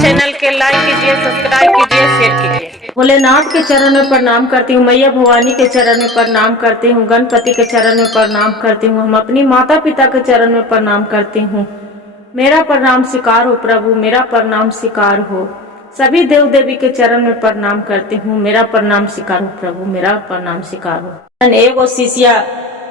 Channel के like कीजिए, subscribe कीजिए, शेयर कीजिए। भोलेनाथ के चरण में प्रणाम करती हूँ, मैया भवानी के चरण में प्रणाम करती हूँ, गणपति के चरण में प्रणाम करती हूँ, हम अपनी माता पिता के चरण में प्रणाम करती हूँ। मेरा प्रणाम स्वीकार हो प्रभु, मेरा प्रणाम स्वीकार हो। सभी देव देवी के चरण में प्रणाम करती हूँ, मेरा प्रणाम स्वीकार हो प्रभु, मेरा प्रणाम स्वीकार हो। एगो शिष्या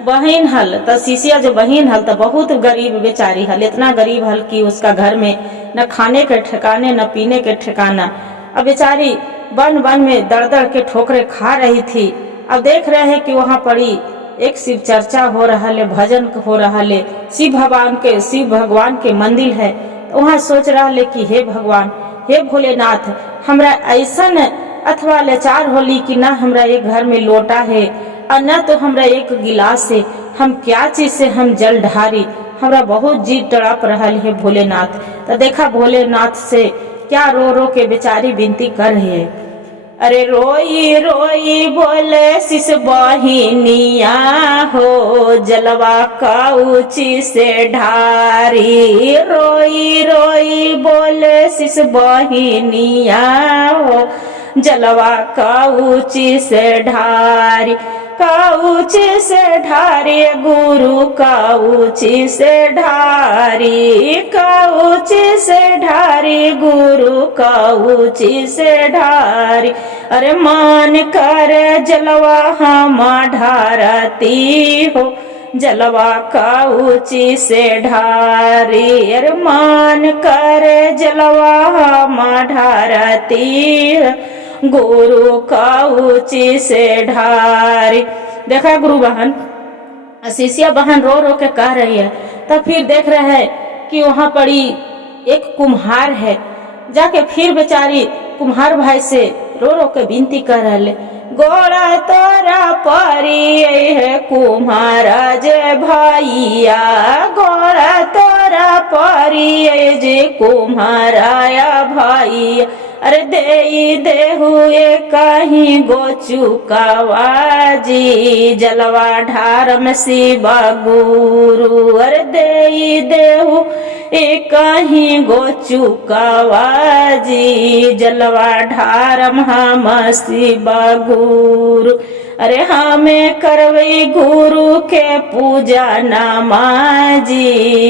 बहन हल तो शिष्या जो बहन हल तो बहुत गरीब बेचारी हल, इतना गरीब हल कि उसका घर में न खाने के ठिकाने न पीने के ठिकाना। अब बेचारी वन वन में दड़ दड़ के ठोकरे खा रही थी। अब देख रहे हैं कि वहाँ पड़ी एक शिव चर्चा हो रहा है, भजन हो रहा है, शिव भगवान के मंदिर है। तो वहाँ सोच रहा है कि हे भगवान, हे भोलेनाथ, हमरा ऐसा अथवा लाचार होली कि ना हमरा एक घर में लोटा है और न तो हमरा एक गिलास है, हम क्या चीज से हम जल ढारी, हमरा बहुत जीव तड़प रहा है भोलेनाथ। तो देखा भोलेनाथ से क्या रो रो के बेचारी विनती कर रही है। अरे रोई रोई बोले शिष बहिनिया हो, जलवा का ऊंची से ढारी। रोई रोई बोले शिष बहिनिया हो, जलवा का ऊंची से ढारी। का ऊंची से ढारी गुरु का ऊंची से ढारी, का ऊंची से ढारी गुरु का ऊंची से ढारी। अरे मान कर जलवा हम ढारती हो, जलवा का ऊंची से ढारी। अरे मान कर जलवा हम ढारती हो, गुरु का ऊंची से ढारी। देखा गुरु बहन, शिष्या बहन रो रो के कह रही है। तब फिर देख रहे हैं कि वहाँ पड़ी एक कुम्हार है। जाके फिर बेचारी कुम्हार भाई से रो रो के विनती कर रहे, गोड़ा तोरा परी है कुम्हारा जे भैया, गोड़ा तोरा परी जे कुम्हाराया भैया। अरे दे देहु ये कहीं गो चुकावाजी, जलवा ढारम शिव गुरु। अरे दे देहु ये कहीं गो चुकावाजी, जलवा ढारम हम शिव गुरु। अरे हमें करवई गुरु के पूजा नमाजी,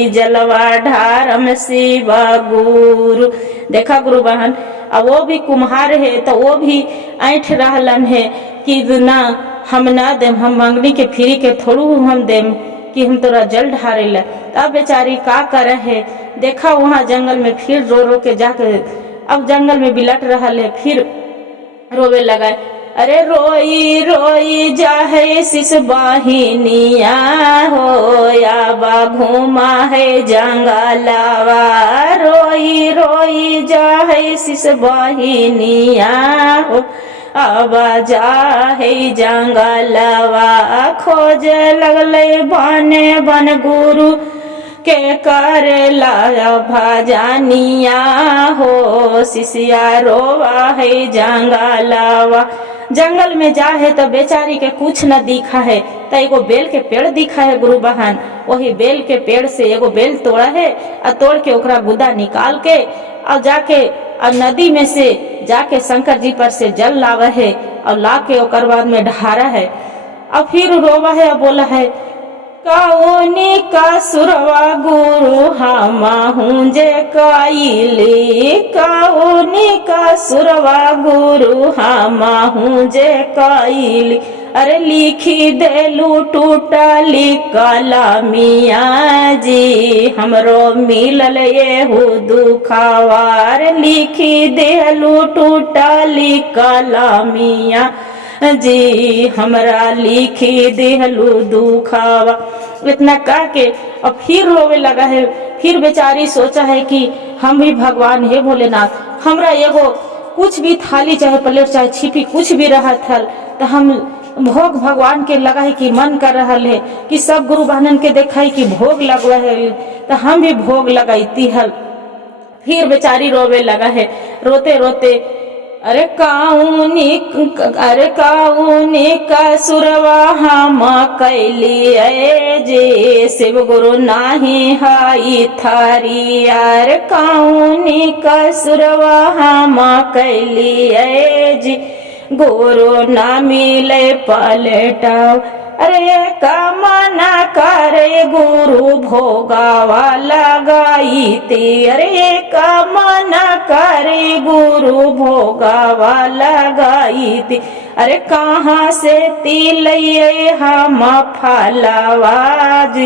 जलवा ढारम शिव गुरु। देखा गुरु बहन, अब वो भी कुम्हार है तो वो भी ऐठ रहलन है कि ना हम ना देम, हम मंगनी के फ्री के थोड़ू हम देम कि हम तोरा जल ढारे ला। तब बेचारी का करे है। देखा वहाँ जंगल में फिर रो रो के जाके अब जंगल में बिलट रहा है, फिर रोवे लगा। अरे रोई रोई जाहे शिष बहिनिया हो, या बा घूमा है जंगलवा। रोई रोई जाहे शिष बहिनिया हो, अब जाहे जंगलवा। खोज लगले बने बन गुरु के करेला भजनिया हो, शिष्या रोवा है जंगलवा। जंगल में जा है तो बेचारी के कुछ न दिखा है, तो एगो बेल के पेड़ दिखा है गुरु बहन। वही बेल के पेड़ से एगो बेल तोड़ा है और तोड़ के ओकरा गुदा निकाल के और जाके और नदी में से जाके शंकर जी पर से जल लावा है और ला के ओकर बाद में ढारा है। और फिर रोवा है और बोला है, कौनी का सुरवा गुरु हम जे काइली, कौनी का सुरवा गुरु हम जे काइली। अरे लिखी देलू टूटली कलमिया जी, हमरो मिलल येहू दुखावार। लिखी देलू टूटली कलमिया जी, हमरा लिखी देहलू दुखावा। इतना कह के अब फिर रोवे लगा है। फिर बेचारी सोचा है कि हम भी भगवान हे भोलेनाथ, हमरा एगो कुछ भी थाली चाहे प्लेट चाहे छिपी कुछ भी रहा था तो हम भोग भगवान के लगा है कि मन कर रहा है कि सब गुरु बहनन के देखा है कि भोग लगवा है तो हम भी भोग लगाती हल। फिर बेचारी रोवे लगा है। रोते रोते अरे काऊनी कसुरवा हम कैलिए जे शिव गुरु नाही हाई थारी। अरे काऊनी कसुरवा हम कैलिए जे गुरु ना मिले पलटाओ। अरे कामना करे गुरु भोगावा लगाई ते। अरे कामना करे गुरु भोगावा लगाई ते। अरे कहाँ से तिलये हम फलवाज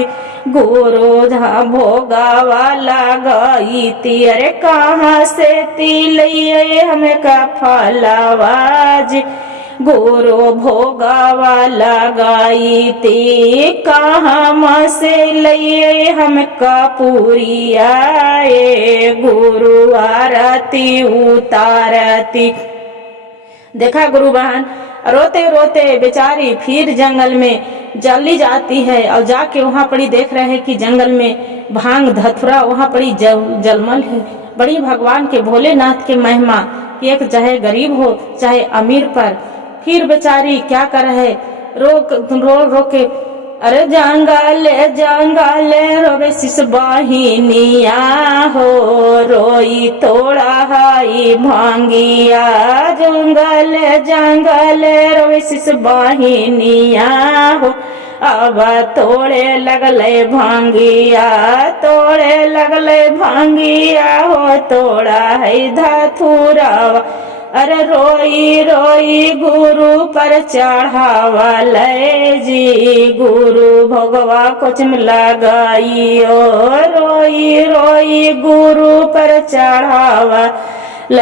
गुरु धा भोगावा लगाई ती। अरे कहाँ से तिलये हमें का फलवाज गुरु भोगावा लगाई ती। कहाँ से लिए हम कपूरिया गुरु आरती उतारती। देखा गुरु बहन रोते रोते बेचारी फिर जंगल में जली जाती है और जाके वहाँ पड़ी देख रहे हैं कि जंगल में भांग धतुरा वहाँ पड़ी जलमल है। बड़ी भगवान के भोलेनाथ के महिमा कि एक चाहे गरीब हो चाहे अमीर पर फिर बेचारी क्या कर है रो के अरे जंगल रोवे शिश बहिनिया हो रोई तोड़ा हाई भांगिया। जंगल रोवे शिश बहिनिया हो अब तोड़े लगले भांगिया हो तोड़ा है धतुरावा। अरे रोई रोई गुरु पर चढ़ावल जी गुरु भोगवा कुछ लगाइयो। रोई रोई गुरु पर चढ़ावल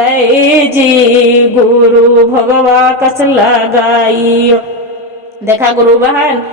जी गुरु भोगवा कुछ लगाइयो। देखा गुरु बहन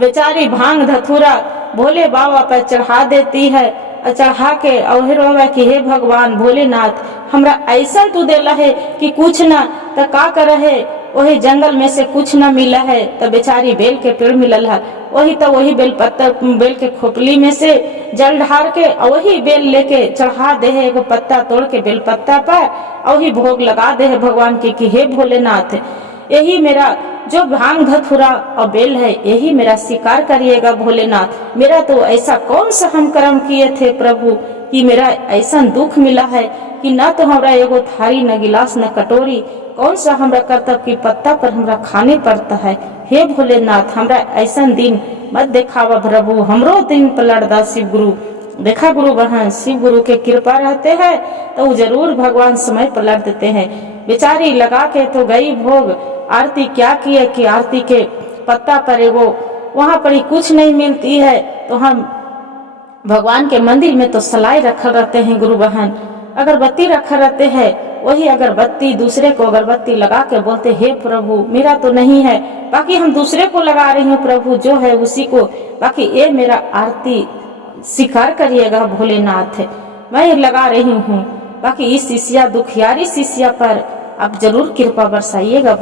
बेचारी भांग धतूरा भोले बाबा पर चढ़ा देती है। चढ़ा के और रोवे कि हे भगवान भोलेनाथ हमरा ऐसा तू देला है कि कुछ ना तो का कर है। वही जंगल में से कुछ ना मिला है तो बेचारी बेल के पेड़ मिलल है। वही बेल पत्ता बेल के खोपली में से जल ढार के और वही बेल लेके चढ़ा दे है। एगो पत्ता तोड़ के बेल पत्ता पर और वही भोग लगा दे है भगवान के कि हे भोलेनाथ यही मेरा जो भांग धतूरा और बेल है यही मेरा स्वीकार करिएगा भोलेनाथ। मेरा तो ऐसा कौन सा हम कर्म किए थे प्रभु कि मेरा ऐसा दुख मिला है कि ना तो हमरा एगो थारी न गिलास न कटोरी कौन सा हमरा कर्तव्य की पत्ता पर हमरा खाने पड़ता है। हे भोलेनाथ हमरा ऐसा दिन मत दिखावा प्रभु हमरो दिन पलटदा शिव गुरु। देखा गुरु बहन शिव गुरु के कृपा रहते हैं तो वो जरूर भगवान समय पलट देते हैं। बेचारी लगा के तो गई भोग आरती क्या किए कि आरती के पत्ता पर एगो वहां पर ही कुछ नहीं मिलती है तो हम भगवान के मंदिर में तो सलाई रखल रहते हैं गुरु बहन अगरबत्ती रखा रहते हैं। वही अगरबत्ती दूसरे को अगरबत्ती लगा के बोलते हे प्रभु मेरा तो नहीं है बाकी हम दूसरे को लगा रही हूँ प्रभु जो है उसी को बाकी ये मेरा आरती स्वीकार करिएगा भोलेनाथ मैं लगा रही हूँ। बाकी इस शिष्या दुखियारी शिष्या पर आप जरूर कृपा बरसाइएगा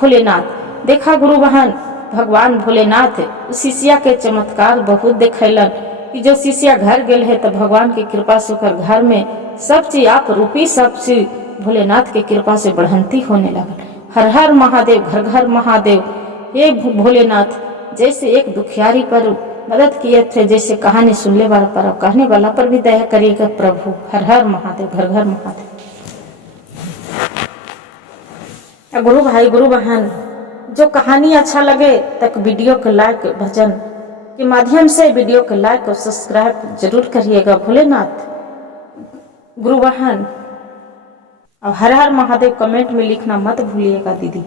भोलेनाथ। देखा गुरु बहन भगवान भोलेनाथ उस शिष्या के चमत्कार बहुत दिखैलन कि जो शिष्या घर गेल है तो भगवान की कृपा से ओकर घर में सब चीज आप रूपी सब चीज भोलेनाथ के कृपा से बढ़ंती होने लगल। हर हर महादेव घर घर महादेव। हे भोलेनाथ जैसे एक दुखियारी पर मदद किए थे जैसे कहानी सुनने वाला पर कहने वाला पर भी दया करिएगा प्रभु। हर हर महादेव घर घर महादेव। गुरु भाई गुरु बहन जो कहानी अच्छा लगे तक वीडियो को लाइक भजन के माध्यम से वीडियो को लाइक और सब्सक्राइब जरूर करिएगा भोलेनाथ गुरु बहन। और हर हर महादेव कमेंट में लिखना मत भूलिएगा दीदी।